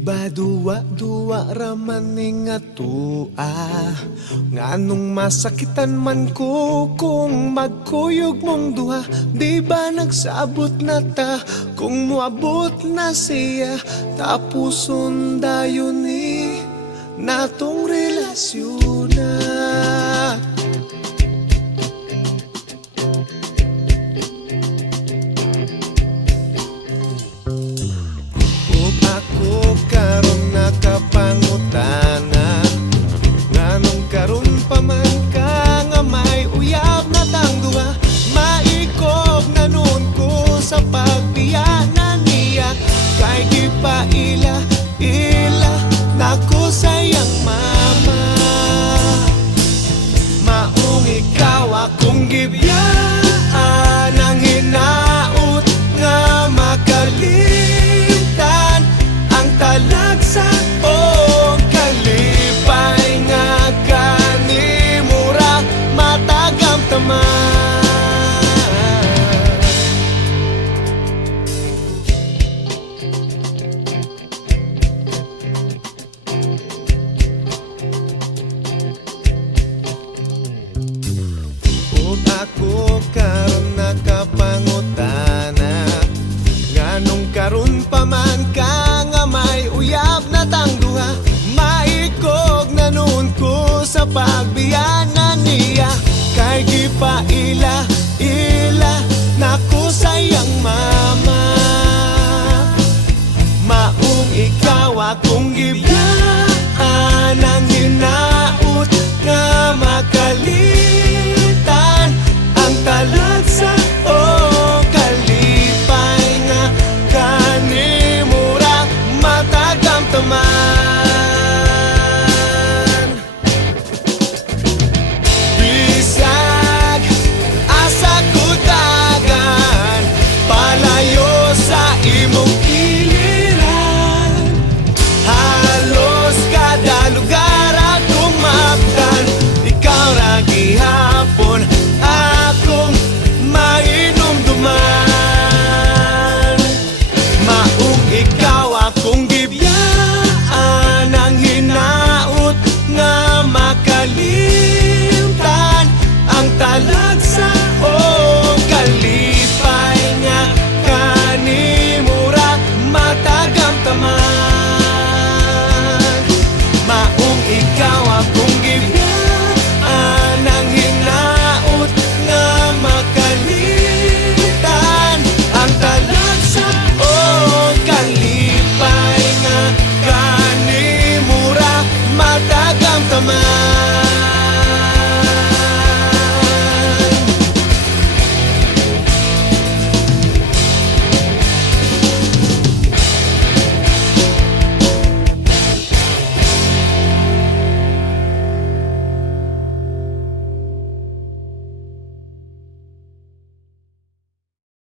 ba duwa-duwa raman ning atua, nganong masakitan man ko kung magkuyog mong duha. Di ba nagsabot na ta kung muabot na siya, tapuson dayon ni natong relasyon na. Ako karon nakapangutana, nganong karon pa man ka nga may uyab na tang duha. Maikog na nun ko sa pagbiyanan niya, kay di pa ila nako sayang mama. Maong ikaw akong gibiyaan, ang hinaut nga makalimtan ang talagsa o kalipay nga kanimura matagam taman. Ug ako karon nakapangutana, nganong karon pa man ka nga may uyab na tang duha. Maikog na nun ko sa pagbiyanan niya, kay gipaila nako sayang mama. Maong ikaw akong gibiyaan, ang hinaut